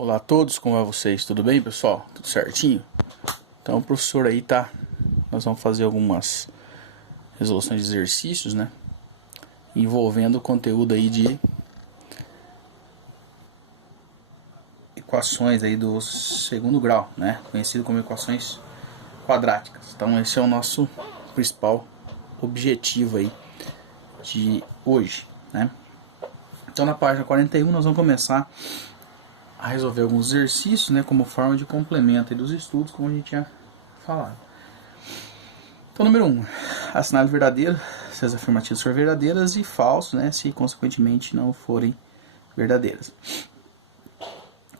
Olá a todos, como é vocês? Tudo bem, pessoal? Tudo certinho? Então o professor aí nós vamos fazer algumas resoluções de exercícios, né? Envolvendo conteúdo aí de equações aí do segundo grau, né? Conhecido como equações quadráticas. Então esse é o nosso principal objetivo aí de hoje, né? Então na página 41 nós vamos começar a resolver alguns exercícios, né, como forma de complemento dos estudos, como a gente tinha falado. Então, número 1, assinale verdadeiro se as afirmativas forem verdadeiras e falso, né, se consequentemente não forem verdadeiras.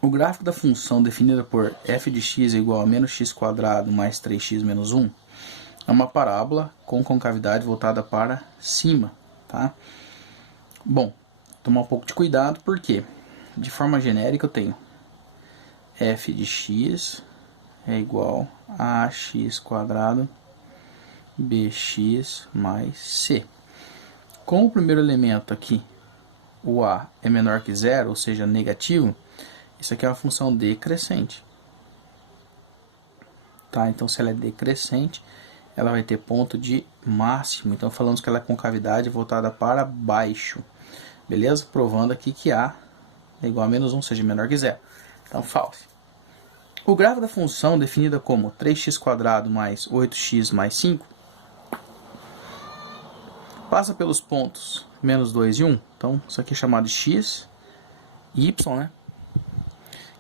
O gráfico da função definida por f de x é igual a menos x quadrado mais 3x menos 1 é uma parábola com concavidade voltada para cima, tá? Bom, tomar um pouco de cuidado porque de forma genérica eu tenho f de x é igual a x quadrado bx mais c. Com o primeiro elemento aqui, o a é menor que zero, ou seja, negativo, isso aqui é uma função decrescente. Tá? Então, se ela é decrescente, ela vai ter ponto de máximo. Então, falamos que ela é concavidade voltada para baixo. Beleza? Provando aqui que a é igual a menos 1, seja menor que zero. Então, falso. O gráfico da função, definida como 3x² mais 8x mais 5, passa pelos pontos menos 2 e 1. Então, isso aqui é chamado de x e y, né?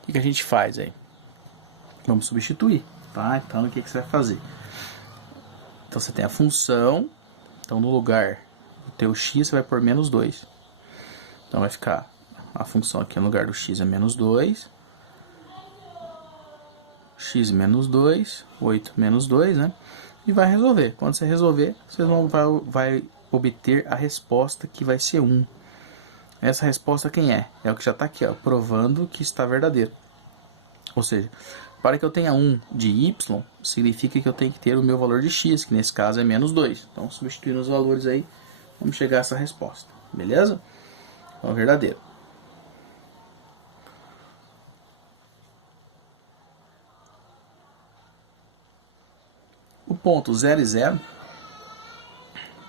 O que a gente faz aí? Vamos substituir, tá? Então, o que você vai fazer? Então, você tem a função. Então, no lugar do teu x, você vai pôr menos 2. Então, vai ficar a função aqui no lugar do x é menos 2. X menos 2, 8 menos 2, né? E vai resolver. Quando você resolver, você vai obter a resposta que vai ser 1. Essa resposta quem é? É o que já está aqui, ó, provando que está verdadeiro. Ou seja, para que eu tenha 1 de y, significa que eu tenho que ter o meu valor de x, que nesse caso é menos 2. Então, substituindo os valores aí, vamos chegar a essa resposta. Beleza? Então, verdadeiro. O ponto 0 e 0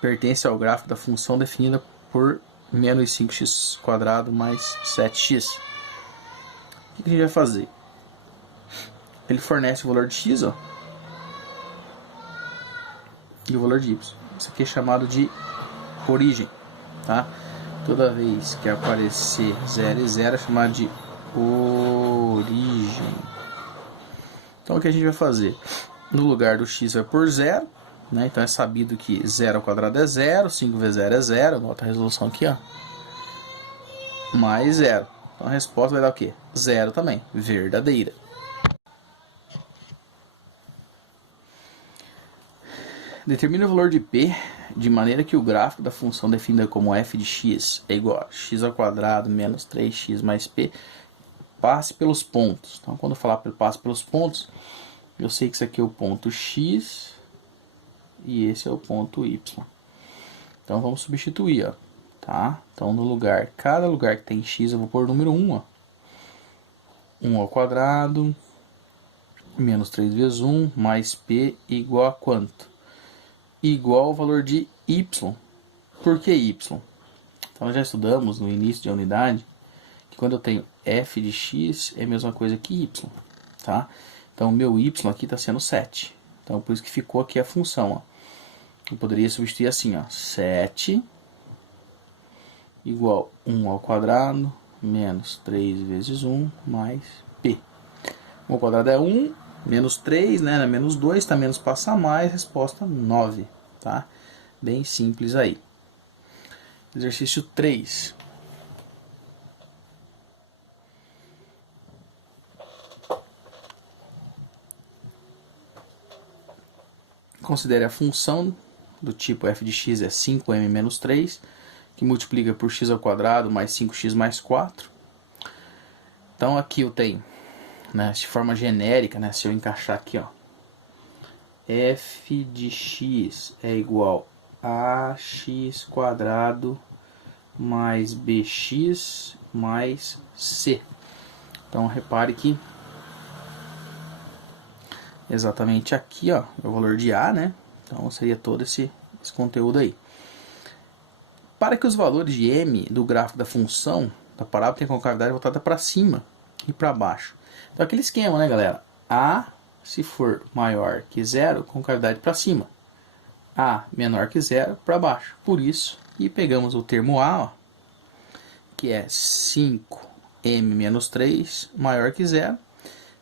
pertence ao gráfico da função definida por menos 5x² mais 7x. O que a gente vai fazer? Ele fornece o valor de x, ó, e o valor de y. Isso aqui é chamado de origem, tá? Toda vez que aparecer 0 e 0 é chamado de origem. Então o que a gente vai fazer? No lugar do x vai por 0, né? Então é sabido que 0 ao quadrado é 0, 5 vezes 0 é 0, bota a resolução aqui, ó, mais 0. Então a resposta vai dar o quê? 0 também, verdadeira. Determine o valor de p de maneira que o gráfico da função definida como f de x é igual a x² menos 3x mais p passe pelos pontos. Então, quando eu falar passe pelos pontos, eu sei que isso aqui é o ponto x e esse é o ponto y. Então, vamos substituir, ó, tá? Então, no lugar, cada lugar que tem x, eu vou pôr o número 1, ó. 1 ao quadrado, menos 3 vezes 1, mais p igual a quanto? Igual ao valor de y. Por que y? Então, nós já estudamos no início da unidade que quando eu tenho f de x é a mesma coisa que y, tá? Então, o meu y aqui está sendo 7. Então, por isso que ficou aqui a função, ó. Eu poderia substituir assim, ó, 7 igual 1 ao quadrado menos 3 vezes 1 mais p. 1 ao quadrado é 1, menos 3, né? Menos 2, tá menos passa mais, resposta 9, tá? Bem simples aí. Exercício 3. Considere a função do tipo f de x é 5m menos 3, que multiplica por x ao quadrado mais 5x mais 4. Então aqui eu tenho, né, de forma genérica, né, se eu encaixar aqui, ó, f de x é igual a x² mais bx mais c. Então repare que exatamente aqui, ó, é o valor de A, né? Então seria todo esse conteúdo aí. Para que os valores de m do gráfico da função da parábola tenham concavidade voltada para cima e para baixo. Então aquele esquema, né, galera? A, se for maior que zero, concavidade para cima. A menor que zero, para baixo. Por isso, e pegamos o termo A, ó, que é 5m menos 3 maior que zero.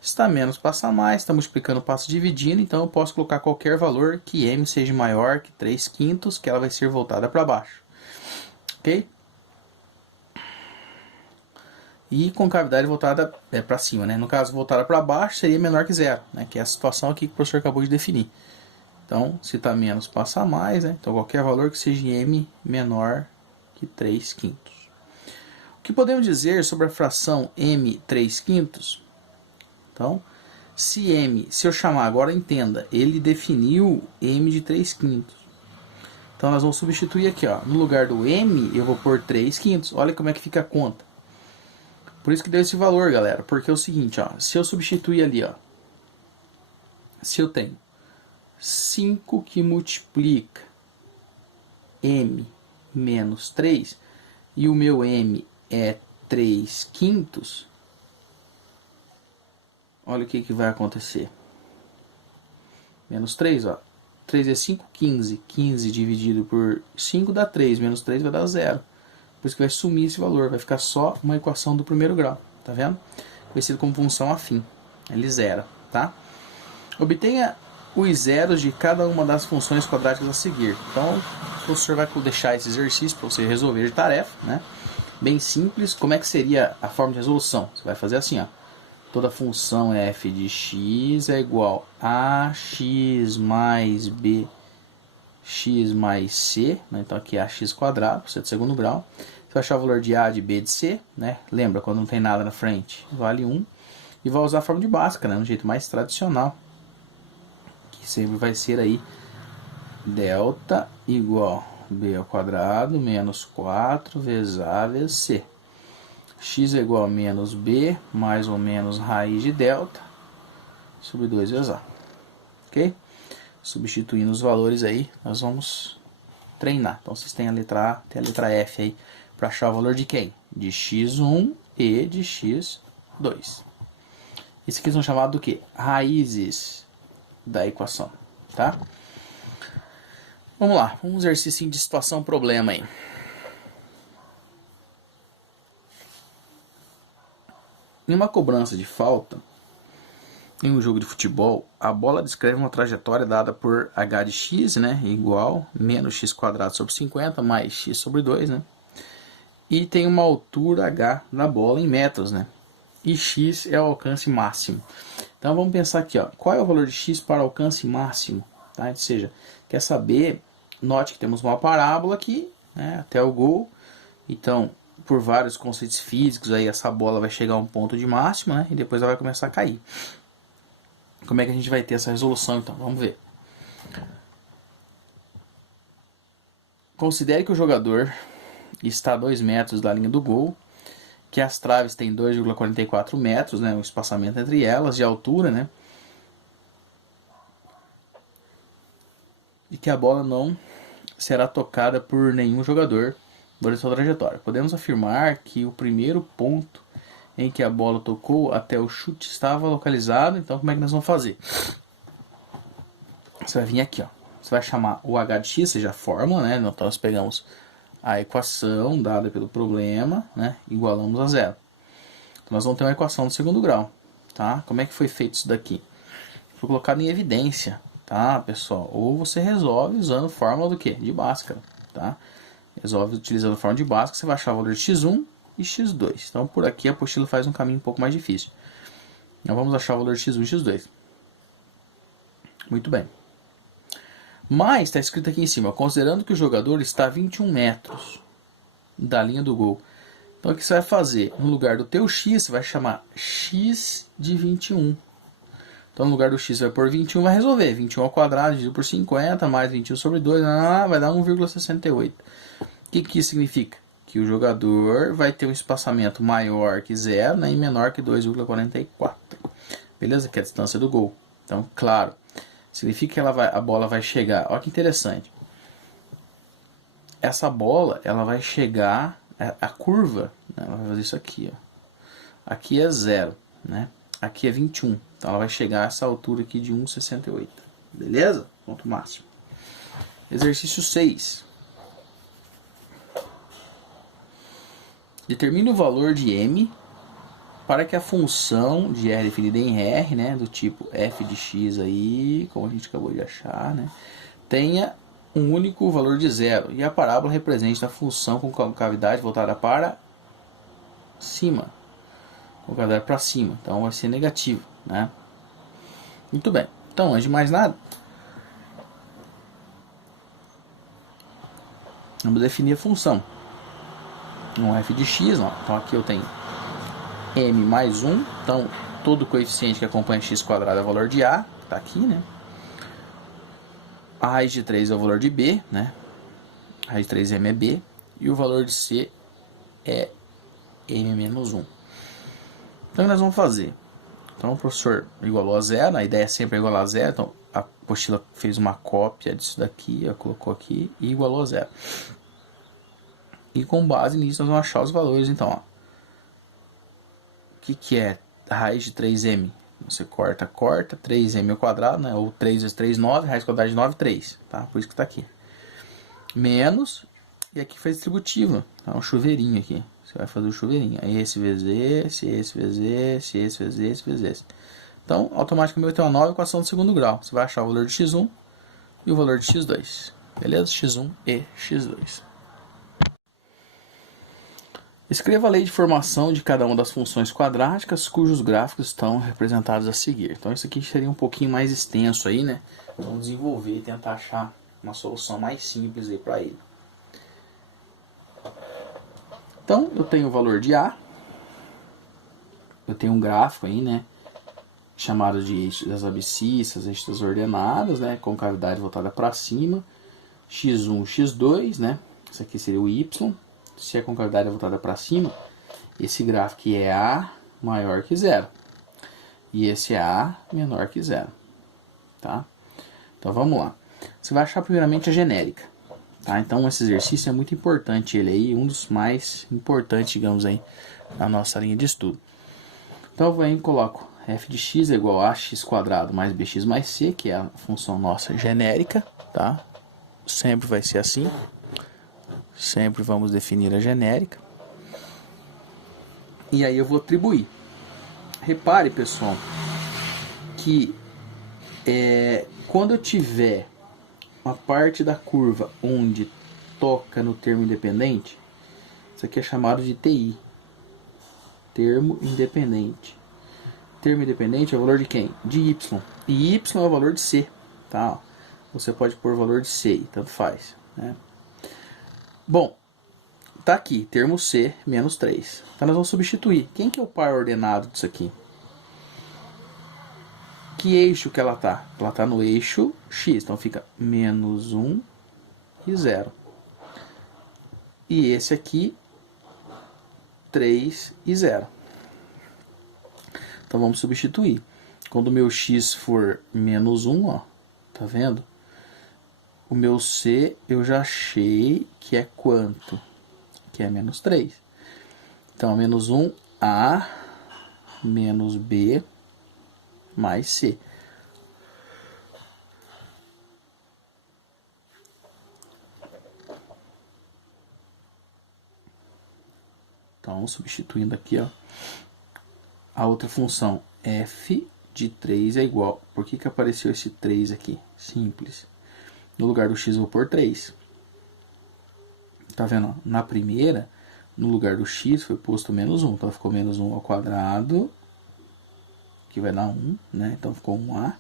Está menos passa mais, está multiplicando, passa dividindo, então eu posso colocar qualquer valor que m seja maior que 3/5, que ela vai ser voltada para baixo. Ok? E concavidade voltada para cima, né? No caso, voltada para baixo seria menor que zero, né? Que é a situação aqui que o professor acabou de definir. Então, se está menos, passa mais, né? Então, qualquer valor que seja m menor que 3/5. O que podemos dizer sobre a fração m 3/5? Então, se eu chamar agora, entenda, ele definiu m de 3/5. Então, nós vamos substituir aqui, ó. No lugar do m, eu vou pôr 3/5. Olha como é que fica a conta. Por isso que deu esse valor, galera. Porque é o seguinte, ó. Se eu substituir ali, ó. Se eu tenho 5 que multiplica m menos 3 e o meu m é 3/5, olha o que vai acontecer. Menos 3, ó. 3 é 5, 15. 15 dividido por 5 dá 3. Menos 3 vai dar 0. Por isso que vai sumir esse valor. Vai ficar só uma equação do primeiro grau. Tá vendo? Conhecido como função afim. Ele zera, tá? Obtenha os zeros de cada uma das funções quadráticas a seguir. Então, o professor vai deixar esse exercício para você resolver de tarefa, né? Bem simples. Como é que seria a forma de resolução? Você vai fazer assim, ó. Toda função f de x é igual a x mais b x mais c, né? Então aqui é ax quadrado, você é de segundo grau. Você vai achar o valor de a, de b, de c, né? Lembra, quando não tem nada na frente, vale 1. E vai usar a forma de Bhaskara, né? Um jeito mais tradicional, que sempre vai ser aí delta igual b ao quadrado menos 4 vezes a vezes c. X é igual a menos b, mais ou menos raiz de delta, sobre 2 vezes a. Ok? Substituindo os valores aí, nós vamos treinar. Então, vocês têm a letra A, tem a letra F aí, para achar o valor de quem? De x1 e de x2. Isso aqui são chamados do quê? Raízes da equação, tá? Vamos lá, um exercício de situação problema aí. Em uma cobrança de falta, em um jogo de futebol, a bola descreve uma trajetória dada por h de x, né, igual menos x quadrado sobre 50 mais x sobre 2, né? E tem uma altura h na bola em metros, né? E x é o alcance máximo. Então vamos pensar aqui, ó, qual é o valor de x para o alcance máximo, tá? Ou seja, quer saber, note que temos uma parábola aqui, né, até o gol. Então, por vários conceitos físicos, aí essa bola vai chegar a um ponto de máximo, né? E depois ela vai começar a cair. Como é que a gente vai ter essa resolução, então? Vamos ver. Considere que o jogador está a 2 metros da linha do gol, que as traves têm 2,44 metros, né? O espaçamento entre elas, de altura, né? E que a bola não será tocada por nenhum jogador durante sua trajetória. Podemos afirmar que o primeiro ponto em que a bola tocou até o chute estava localizado. Então, como é que nós vamos fazer? Você vai vir aqui, ó. Você vai chamar o h de x, seja a fórmula, né? Então, nós pegamos a equação dada pelo problema, né? Igualamos a zero. Então, nós vamos ter uma equação do segundo grau, tá? Como é que foi feito isso daqui? Foi colocado em evidência, tá, pessoal? Ou você resolve usando fórmula do quê? De Bhaskara, tá? Resolve utilizando a fórmula de Bhaskara, você vai achar o valor de x1 e x2. Então, por aqui a apostila faz um caminho um pouco mais difícil. Então, vamos achar o valor de x1 e x2. Muito bem. Mas está escrito aqui em cima, considerando que o jogador está a 21 metros da linha do gol. Então, o que você vai fazer? No lugar do teu x, você vai chamar x de 21. Então, no lugar do x, você vai pôr 21, vai resolver. 21 ao quadrado, dividido por 50, mais 21 sobre 2, vai dar 1,68. O que isso significa? que o jogador vai ter um espaçamento maior que 0, né, e menor que 2,44. Beleza? Que é a distância do gol. Então, claro, significa que a bola vai chegar. Olha que interessante. Essa bola, ela vai chegar, a curva, né, ela vai fazer isso aqui, ó. Aqui é 0, né? Aqui é 21. Então ela vai chegar a essa altura aqui de 1,68. Beleza? Ponto máximo. Exercício 6. Determine o valor de m para que a função de r definida em r, né, do tipo f de x aí, como a gente acabou de achar, né, tenha um único valor de 0 e a parábola represente a função com cavidade voltada para cima, com cavidade para cima, então vai ser negativo, né? Muito bem. Então, antes de mais nada, vamos definir a função. Um f de x, ó. Então aqui eu tenho m mais 1, então todo coeficiente que acompanha x quadrado é o valor de a, tá aqui, né? A raiz de 3 é o valor de b, né? A raiz de 3m é b, e o valor de c é m menos 1. Então o que nós vamos fazer? Então o professor igualou a 0, a ideia é sempre igualar a 0, então a apostila fez uma cópia disso daqui, colocou aqui e igualou a 0. E com base nisso nós vamos achar os valores, então, ó. O que é a raiz de 3m? Você corta, 3m ao quadrado, né? Ou 3 vezes 3, 9, raiz quadrada de 9, 3, tá? Por isso que está aqui. Menos, e aqui faz distributivo, tá? Um chuveirinho aqui. Você vai fazer o chuveirinho. Aí esse vezes esse vezes esse vezes esse vezes esse. Então, automaticamente vai ter uma nova equação de segundo grau. Você vai achar o valor de x1 e o valor de x2. Beleza? x1 e x2. Escreva a lei de formação de cada uma das funções quadráticas cujos gráficos estão representados a seguir. Então isso aqui seria um pouquinho mais extenso aí, né? Vamos desenvolver e tentar achar uma solução mais simples aí para ele. Então eu tenho o valor de A, eu tenho um gráfico aí, né? Chamado de eixo das abscissas, eixos das ordenadas, né? Com cavidade voltada para cima, x1, x2, né? Isso aqui seria o y. Se a concavidade é voltada para cima, esse gráfico aqui é A maior que 0. E esse é A menor que 0. Tá? Então vamos lá. Você vai achar primeiramente a genérica. Tá? Então esse exercício é muito importante, ele aí, um dos mais importantes, digamos aí, na nossa linha de estudo. Então eu venho e coloco f de x é igual a x quadrado mais bx mais c, que é a função nossa genérica, tá? Sempre vai ser assim. Sempre vamos definir a genérica. E aí eu vou atribuir. Repare, pessoal, que quando eu tiver uma parte da curva onde toca no termo independente, isso aqui é chamado de TI. Termo independente. Termo independente é o valor de quem? De y. E y é o valor de c. Tá? Você pode pôr o valor de c, tanto faz, né? Bom, tá aqui, termo C menos 3. Então nós vamos substituir. Quem que é o par ordenado disso aqui? Que eixo que ela tá? Ela tá no eixo X, então fica menos 1 e 0. E esse aqui, 3 e 0. Então vamos substituir. Quando o meu X for menos 1, ó, tá vendo? O meu C eu já achei que é quanto? Que é menos 3. Então, menos 1, A, menos B, mais C. Então, substituindo aqui, ó, a outra função, f de 3 é igual. Por que apareceu esse 3 aqui? Simples. No lugar do x eu vou pôr 3. Tá vendo? Na primeira, no lugar do x foi posto menos 1. Então ficou menos 1 ao quadrado, que vai dar 1, né? Então ficou 1a.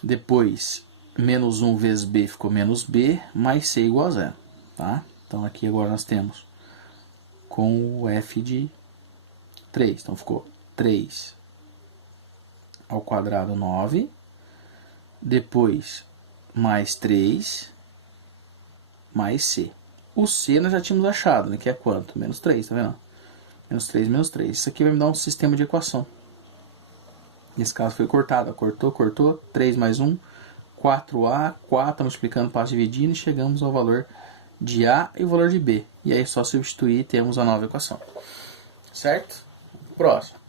Depois, menos 1 vezes b ficou menos b, mais c igual a 0. Tá? Então aqui agora nós temos com o f de 3. Então ficou 3 ao quadrado 9. Depois, mais 3, mais c. O C nós já tínhamos achado, né? Que é quanto? Menos 3, tá vendo? Menos 3, menos 3. Isso aqui vai me dar um sistema de equação. Nesse caso foi cortado. Cortou. 3 mais 1, 4A. 4 multiplicando, passo dividindo. E chegamos ao valor de A e o valor de B. E aí é só substituir e temos a nova equação. Certo? Próximo.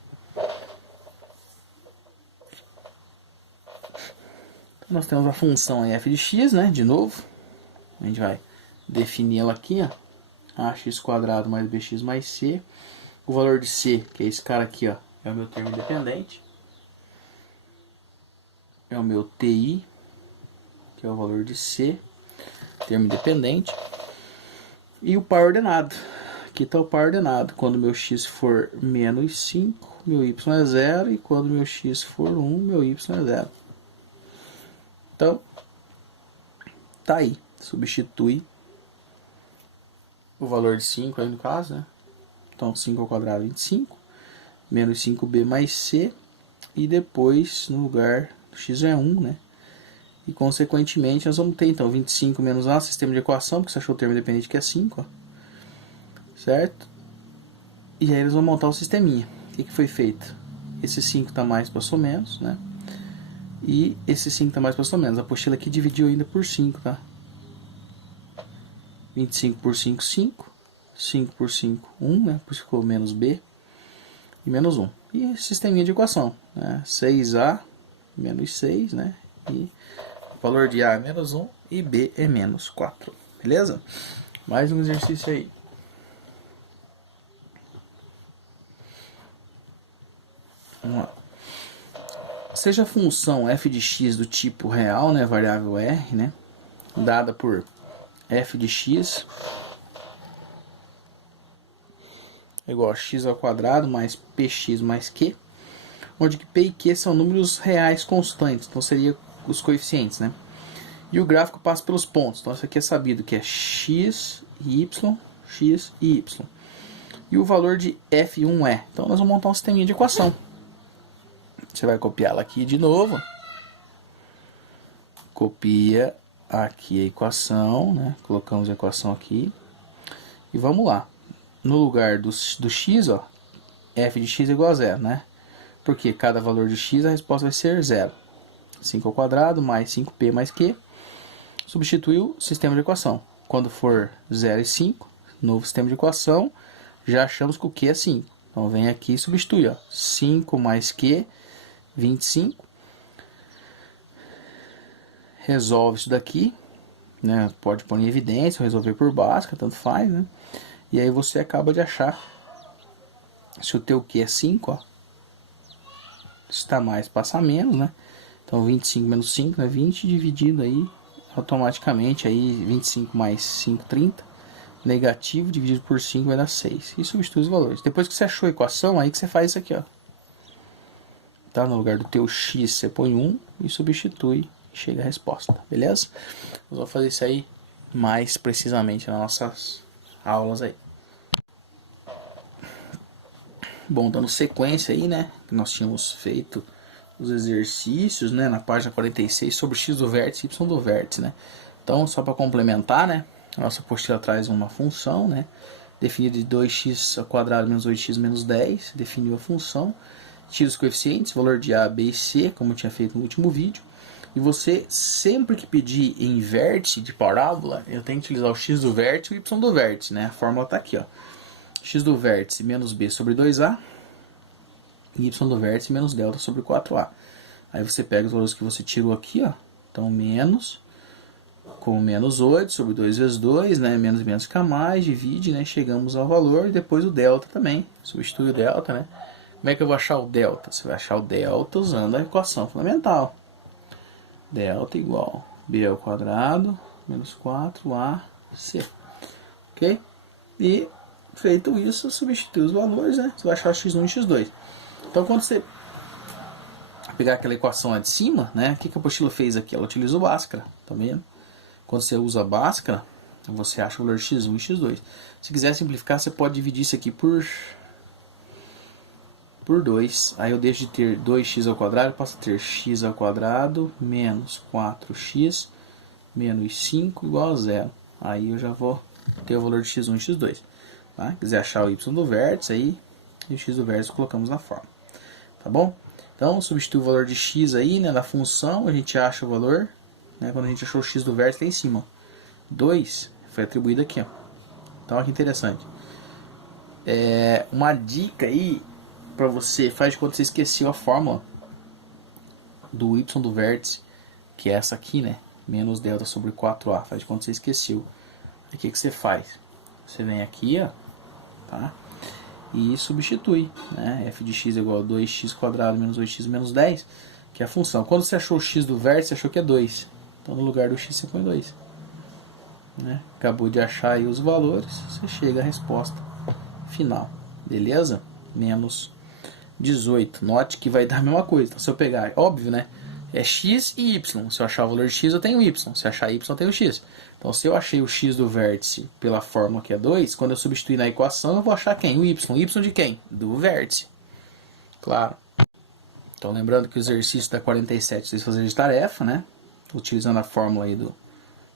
Nós temos a função f de x, né? De novo. A gente vai definir ela aqui, ó. Ax² mais bx mais c. O valor de c, que é esse cara aqui, ó, é o meu termo independente. É o meu TI, que é o valor de c, termo independente. E o par ordenado. Aqui está o par ordenado. Quando meu x for menos 5, meu y é 0. E quando meu x for 1, meu y é 0. Então, tá aí. Substitui o valor de 5 aí no caso, né? Então, 5 ao quadrado, 25. Menos 5b mais c. E depois, no lugar do x é 1, né? E, consequentemente, nós vamos ter, então, 25 menos a, sistema de equação, porque você achou o termo independente que é 5, ó. Certo? E aí eles vão montar o sisteminha. O que foi feito? Esse 5 tá mais, passou menos, né? E esse 5 tá mais, passou menos. A apostila aqui dividiu ainda por 5, tá? 25 por 5, 5. 5 por 5, 1, né? Por isso ficou menos B. E menos 1. E sisteminha de equação, né? 6A menos 6, né? E o valor de A é menos 1 e B é menos 4. Beleza? Mais um exercício aí. Vamos lá. Seja a função f de x do tipo real, né, variável r, né, dada por f de x igual a x² mais px mais q, onde que p e q são números reais constantes, então seria os coeficientes, né? E o gráfico passa pelos pontos, então isso aqui é sabido que é x e y. E o valor de f1 é, então nós vamos montar um sisteminha de equação. Você vai copiar ela aqui de novo. Copia aqui a equação, né? Colocamos a equação aqui. E vamos lá. No lugar do x, ó, f de x é igual a 0, né? Porque cada valor de x a resposta vai ser 0. 5² mais 5p mais q. Substituiu o sistema de equação. Quando for 0 e 5, novo sistema de equação, já achamos que o q é 5. Então vem aqui e substitui, ó. 5 mais q, 25. Resolve isso daqui, né? Pode pôr em evidência ou resolver por Bhaskara, tanto faz, né? E aí você acaba de achar se o teu Q é 5, ó. Está mais, passa menos, né? Então 25 menos 5, né? 20 dividido aí automaticamente aí 25 mais 5, 30. Negativo dividido por 5 vai dar 6. E substitui os valores. Depois que você achou a equação, aí que você faz isso aqui, ó. Tá? No lugar do teu x, você põe 1 e substitui e chega a resposta. Beleza? Nós vamos fazer isso aí mais precisamente nas nossas aulas aí. Bom, dando sequência aí, né? Nós tínhamos feito os exercícios, né? Na página 46 sobre x do vértice e y do vértice, né? Então, só para complementar, né? A nossa apostila traz uma função, né? Definida de 2x² menos 8x menos 10. Definiu a função. Tira os coeficientes, valor de A, B e C, como eu tinha feito no último vídeo. E você, sempre que pedir em vértice de parábola, eu tenho que utilizar o x do vértice e o y do vértice, né? A fórmula está aqui, ó. X do vértice menos B sobre 2A e y do vértice menos delta sobre 4A. Aí você pega os valores que você tirou aqui, ó. Então, menos com menos 8 sobre 2 vezes 2, né? Menos e menos fica mais, divide, né? Chegamos ao valor e depois o delta também. Substitui o delta, né? Como é que eu vou achar o delta? Você vai achar o delta usando a equação fundamental. Delta igual B ao quadrado menos 4AC. Ok? E feito isso, substitui os valores, né? Você vai achar x1 e x2. Então, quando você pegar aquela equação lá de cima, né? O que a apostila fez aqui? Ela utiliza o Bhaskara, tá vendo? Quando você usa Bhaskara, você acha o valor de x1 e x2. Se quiser simplificar, você pode dividir isso aqui por 2. Aí eu deixo de ter 2x ao quadrado, passo a ter x ao quadrado menos 4x menos 5 igual a 0. Aí eu já vou ter o valor de x1 e x2. Tá? Quiser achar o y do vértice aí, e o x do vértice colocamos na forma. Tá bom? Então, substitui o valor de x aí, né, da função, a gente acha o valor, né, quando a gente achou o x do vértice lá em cima. Ó. 2 foi atribuído aqui. Ó. Então, olha que interessante. Uma dica aí para você, faz de conta que você esqueceu a fórmula do y do vértice, que é essa aqui, né? Menos delta sobre 4a. Faz de conta que você esqueceu. Aí o que você faz? Você vem aqui, ó, tá? E substitui, né? F de x é igual a 2x quadrado menos 2x menos 10, que é a função. Quando você achou o x do vértice, você achou que é 2. Então no lugar do x você põe 2. Né? Acabou de achar aí os valores, você chega à resposta final. Beleza? Menos 18. Note que vai dar a mesma coisa. Então, se eu pegar, óbvio, né? É x e y. Se eu achar o valor de x, eu tenho y. Se eu achar y, eu tenho x. Então, se eu achei o x do vértice pela fórmula que é 2, quando eu substituir na equação, eu vou achar quem? O y. Y de quem? Do vértice. Claro. Então, lembrando que o exercício da 47 vocês fazerem de tarefa, né? Utilizando a fórmula aí do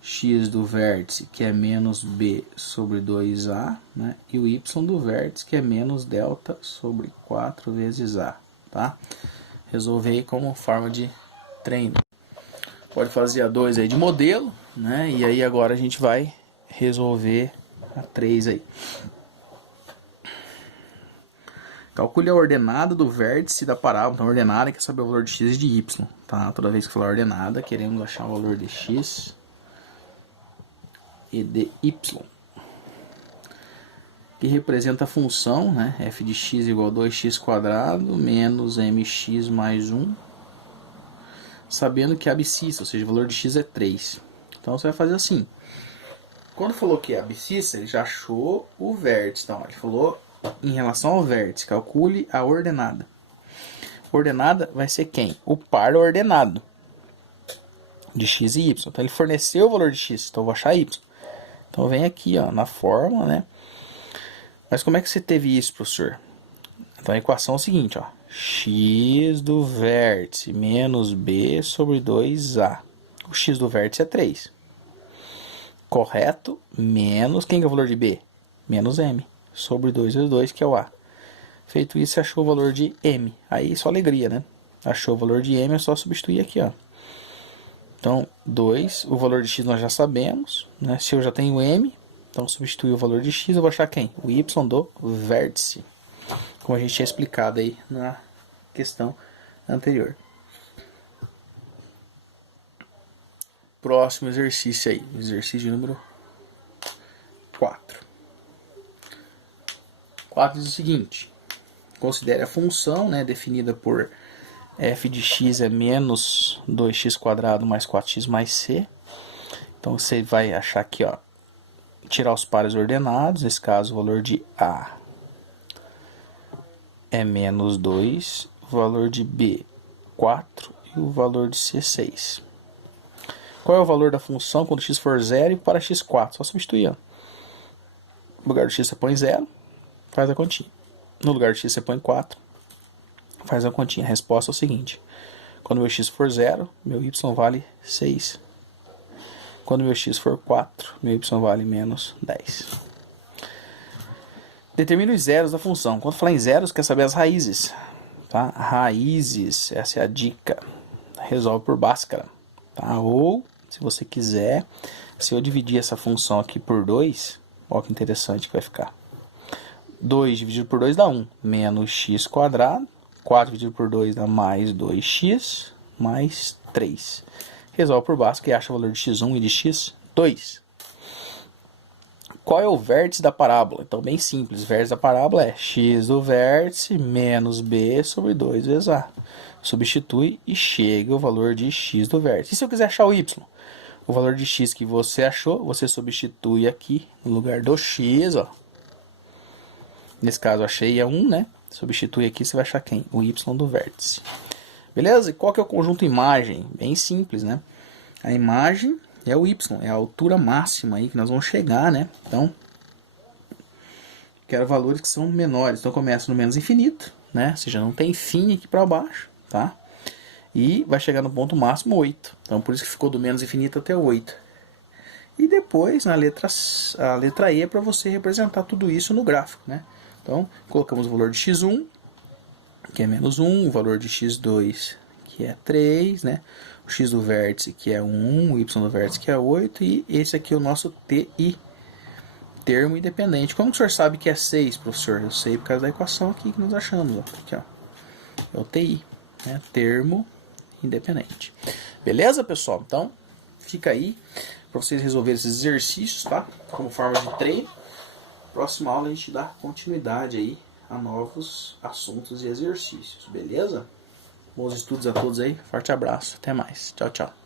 x do vértice, que é menos b sobre 2a, né? E o y do vértice, que é menos delta sobre 4 vezes a, tá? Resolver aí como forma de treino. Pode fazer a 2 aí de modelo, né? E aí agora a gente vai resolver a 3 aí. Calcule a ordenada do vértice da parábola. Então, a ordenada quer saber o valor de x e de y, tá? Toda vez que falar ordenada, queremos achar o valor de x e de y, que representa a função, né, f de x igual a 2x quadrado menos mx mais 1, sabendo que é abscissa, ou seja, o valor de x é 3. Então você vai fazer assim, quando falou que é abscissa, ele já achou o vértice, então ele falou em relação ao vértice, calcule a ordenada. Ordenada vai ser quem? O par ordenado de x e y. Então ele forneceu o valor de x, então eu vou achar y. Então vem aqui, ó, na fórmula, né? Mas como é que você teve isso, professor? Então a equação é o seguinte, ó. X do vértice menos b sobre 2a. O x do vértice é 3. Correto? Menos, quem que é o valor de b? Menos m. Sobre 2 vezes 2, que é o a. Feito isso, você achou o valor de m. Aí só alegria, né? Achou o valor de m, é só substituir aqui, ó. Então, 2, o valor de x nós já sabemos, né? Se eu já tenho m, então substituir o valor de x, eu vou achar quem? O y do vértice. Como a gente tinha explicado aí na questão anterior. Próximo exercício aí, exercício número 4. 4 diz o seguinte, considere a função, né, definida por f de x é menos 2x quadrado mais 4x mais c. Então você vai achar aqui, ó, tirar os pares ordenados, nesse caso o valor de a é menos 2, o valor de b 4 e o valor de c 6. Qual é o valor da função quando x for 0 e para x 4? Só substituir, ó. No lugar de x você põe 0, faz a continha. No lugar de x você põe 4, faz a continha. A resposta é o seguinte, quando meu x for 0, meu y vale 6. Quando meu x for 4, meu y vale menos 10. Determine os zeros da função. Quando falar em zeros, quer saber as raízes. Tá? Raízes, essa é a dica. Resolve por Bhaskara. Tá? Ou, se você quiser, se eu dividir essa função aqui por 2, olha que interessante que vai ficar. 2 dividido por 2 dá 1, menos x quadrado. 4 dividido por 2 dá mais 2x, mais 3. Resolve por Bhaskara e acha o valor de x1 e de x2. Qual é o vértice da parábola? Então, bem simples. O vértice da parábola é x do vértice menos b sobre 2 vezes a. Substitui e chega o valor de x do vértice. E se eu quiser achar o y? O valor de x que você achou, você substitui aqui no lugar do x, ó. Nesse caso, eu achei é 1, né? Substitui aqui, você vai achar quem? O y do vértice. Beleza? E qual que é o conjunto imagem? Bem simples, né? A imagem é o y, é a altura máxima aí que nós vamos chegar, né? Então, quero valores que são menores. Então, começa no menos infinito, né? Ou seja, não tem fim aqui para baixo, tá? E vai chegar no ponto máximo 8. Então, por isso que ficou do menos infinito até 8. E depois, a letra E é para você representar tudo isso no gráfico, né? Então, colocamos o valor de x1, que é menos 1, o valor de x2, que é 3, né? O x do vértice, que é 1, o y do vértice, que é 8, e esse aqui é o nosso TI, termo independente. Como que o senhor sabe que é 6, professor? Eu sei por causa da equação aqui que nós achamos. Ó. Aqui, ó. É o TI, né? Termo independente. Beleza, pessoal? Então, fica aí para vocês resolverem esses exercícios, tá? Como forma de treino. Próxima aula a gente dá continuidade aí a novos assuntos e exercícios, beleza? Bons estudos a todos aí, forte abraço, até mais, tchau, tchau.